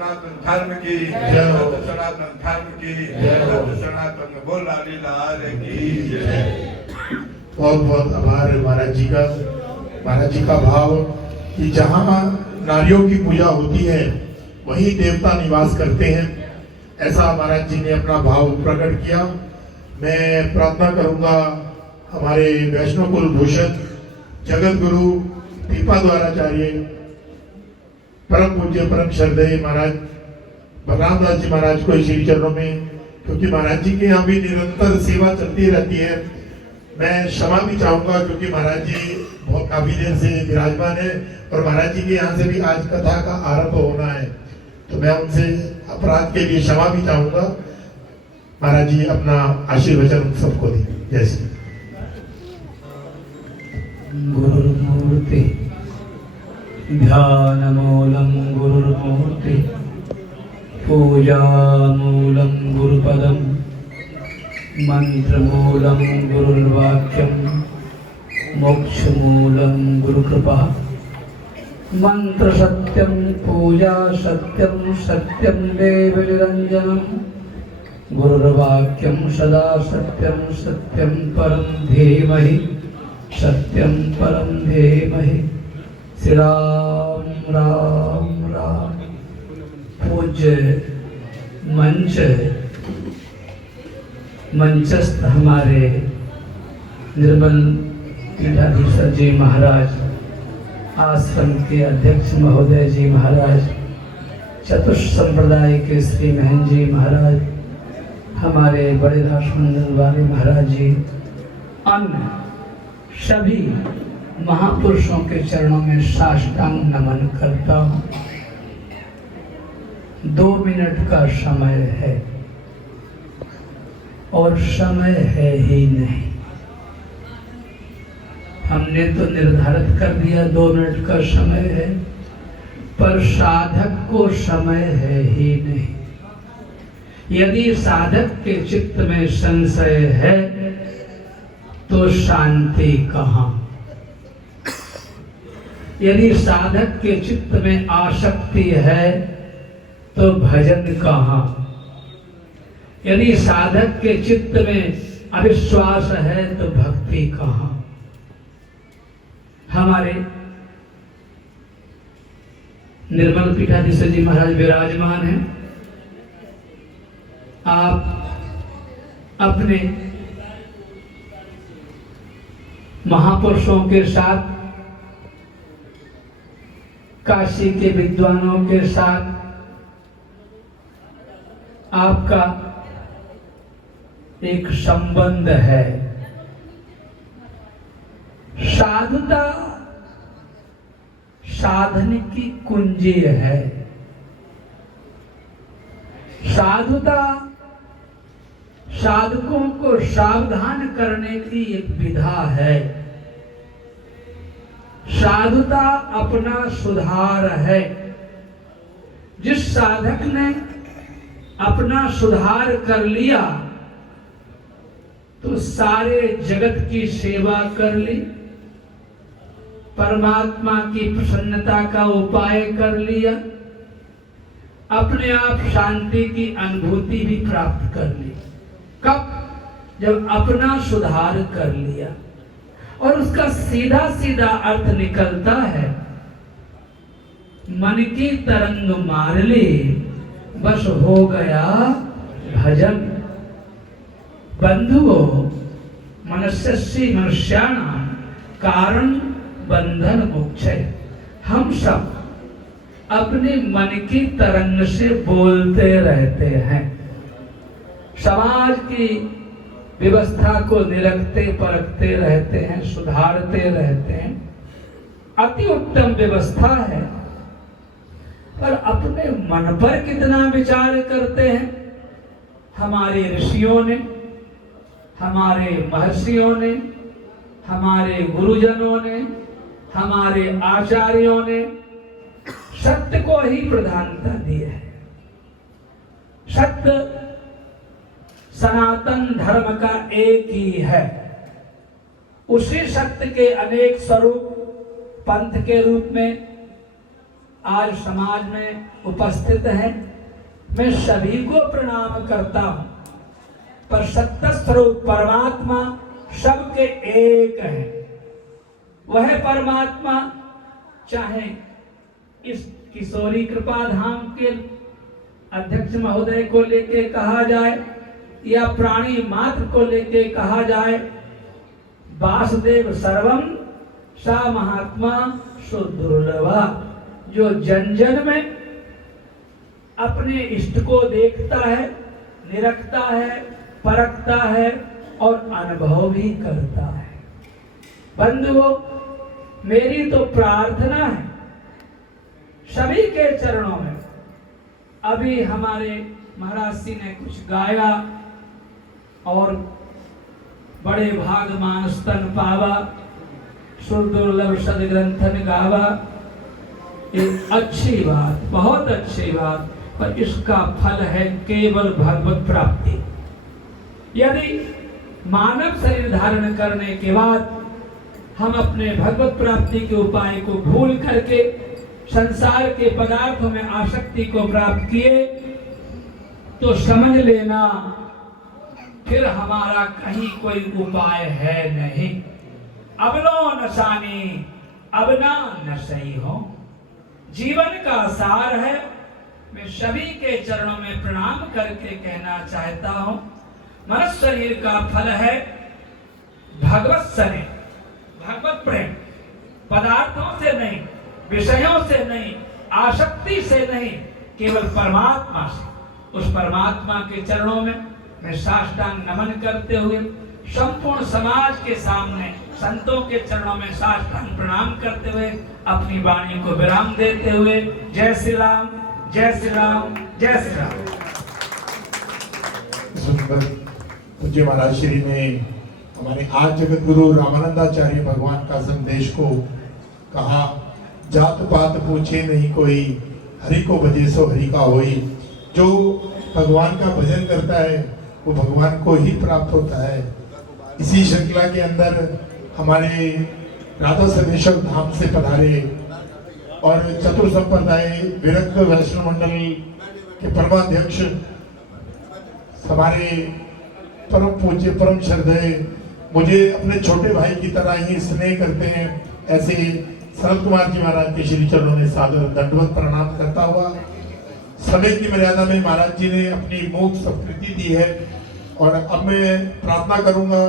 सनातन धर्म की, सत्य सनातन धर्म की, सत्य सनातन बोला लीलाल की जय। बहुत बहुत आभार महाराज जी का। महाराज जी का भाव कि जहाँ नारियों की पूजा होती है वहीं देवता निवास करते हैं, ऐसा महाराज जी ने अपना भाव प्रकट किया। मैं प्रार्थना करूंगा हमारे वैष्णव कुल भूषण जगत गुरु पीपा द्वाराचार्य परम पूज्य परम श्रद्धेय महाराज बलराम दास जी महाराज को श्री चरणों में, क्योंकि महाराज जी के यहाँ भी निरंतर सेवा चलती रहती है। मैं क्षमा भी चाहूंगा क्योंकि महाराज जी बहुत काफी देर से विराजमान है और महाराज जी के यहाँ से भी आज कथा का आरंभ होना है, तो मैं उनसे अपराध के लिए क्षमा भी चाहूंगा। महाराज जी अपना आशीर्वचन सबको दें। जय श्री गुरुर्मूर्ति ध्यानमूलं गुरुर्मूर्ति पूजामूलं गुरुपदं मंत्रमूलं गुरुर्वाक्यं मोक्षमूलं गुरुकृपा। मंत्र सत्यं पूजा सत्यं सत्यं देव निरंजनं गुरुर्वाक्यं सदा सत्यं सत्यं परं धीमहि सत्यं परं धीमहि। श्री राम राम राम। पूज्य मंचस्थ हमारे निर्मल पीठाधीश्वर जी महाराज, आश्रम के अध्यक्ष महोदय जी महाराज, चतुर्थ संप्रदाय के श्री महन जी महाराज, हमारे बड़े दास मंडल वाले महाराज जी, अन्य सभी महापुरुषों के चरणों में साष्टांग नमन करता हूँ। 2 मिनट का समय है और समय है ही नहीं। हमने तो निर्धारित कर दिया 2 मिनट का समय है, पर साधक को समय है ही नहीं। यदि साधक के चित्त में संशय है तो शांति कहाँ? यदि साधक के चित्त में आसक्ति है तो भजन कहाँ? यदि साधक के चित्त में अविश्वास है तो भक्ति कहाँ? हमारे निर्मल पीठाधीश्वर जी महाराज विराजमान हैं। आप अपने महापुरुषों के साथ, काशी के विद्वानों के साथ आपका एक संबंध है। साधुता साधन की कुंजी है। साधुता साधकों को सावधान करने की एक विधा है। साधुता अपना सुधार है। जिस साधक ने अपना सुधार कर लिया तो सारे जगत की सेवा कर ली, परमात्मा की प्रसन्नता का उपाय कर लिया, अपने आप शांति की अनुभूति भी प्राप्त कर ली। कब? जब अपना सुधार कर लिया। और उसका सीधा सीधा अर्थ निकलता है, मन की तरंग मार ली, बस हो गया भजन। बंधुओं, मनस्यसि मनुष्याणां कारण बंधन मोक्षय। हम सब अपने मन की तरंग से बोलते रहते हैं, समाज की व्यवस्था को निरखते परखते रहते हैं, सुधारते रहते हैं। अति उत्तम व्यवस्था है, पर अपने मन पर कितना विचार करते हैं? हमारे ऋषियों ने, हमारे महर्षियों ने, हमारे गुरुजनों ने, हमारे आचार्यों ने सत्य को ही प्रधानता दी है। सत्य सनातन धर्म का एक ही है। उसी सत्य के अनेक स्वरूप पंथ के रूप में, आज समाज में उपस्थित हैं, मैं सभी को प्रणाम करता हूं। पर सत्य स्वरूप परमात्मा सबके एक है। वह परमात्मा चाहे इस किशोरी कृपा धाम के अध्यक्ष महोदय को लेके कहा जाए या प्राणी मात्र को लेके कहा जाए, वासुदेव सर्वम सा महात्मा सुदुर्लभा, जो जन जन में अपने इष्ट को देखता है, निरखता है, परखता है और अनुभव भी करता है। बंधुओं, मेरी तो प्रार्थना है सभी के चरणों में। अभी हमारे महाराज जी ने कुछ गाया और बड़े भाग मानस तन पावा, सुरदुर्लभ सदग्रंथन गावा। एक अच्छी बात, बहुत अच्छी बात, पर इसका फल है केवल भगवत प्राप्ति। यदि मानव शरीर धारण करने के बाद हम अपने भगवत प्राप्ति के उपाय को भूल करके संसार के पदार्थों में आसक्ति को प्राप्त किए, तो समझ लेना फिर हमारा कहीं कोई उपाय है नहीं। अबलो नशानी अबना नशई हो, जीवन का सार है। मैं सभी के चरणों में प्रणाम करके कहना चाहता हूं, मनुष्य शरीर का फल है भगवत स्नेह, भगवत प्रेम। पदार्थों से नहीं, विषयों से नहीं, आसक्ति से नहीं, केवल परमात्मा से। उस परमात्मा के चरणों में मैं साष्टांग नमन करते हुए संपूर्ण समाज के सामने संतों के चरणों में साष्टांग प्रणाम करते हुए अपनी वाणी को विराम देते हुए जय श्री राम, जय श्री राम, जय श्री राम। सुंदर पूज्य महाराज श्री ने हमारे आज जगत गुरु रामानंदाचार्य भगवान का संदेश को कहा, जात पात पूछे नहीं कोई, हरि को भजे सो हरि का होई। जो भगवान का भजन करता है वो भगवान को ही प्राप्त होता है। इसी श्रृंखला के अंदर हमारे राधा समेश्वर धाम से पधारे और चतुर संप्रदाय विरक्त वैष्णव मंडल के परमाध्यक्ष हमारे परम पूज्य परम श्रद्धेय, मुझे अपने छोटे भाई की तरह ही स्नेह करते हैं, ऐसे शरद कुमार जी महाराज के श्री चरणों में सादर दंडवत प्रणाम करता हुआ, समय की मर्यादा में महाराज जी ने अपनी मोक्ष स्वीकृति दी है। और अब मैं प्रार्थना करूंगा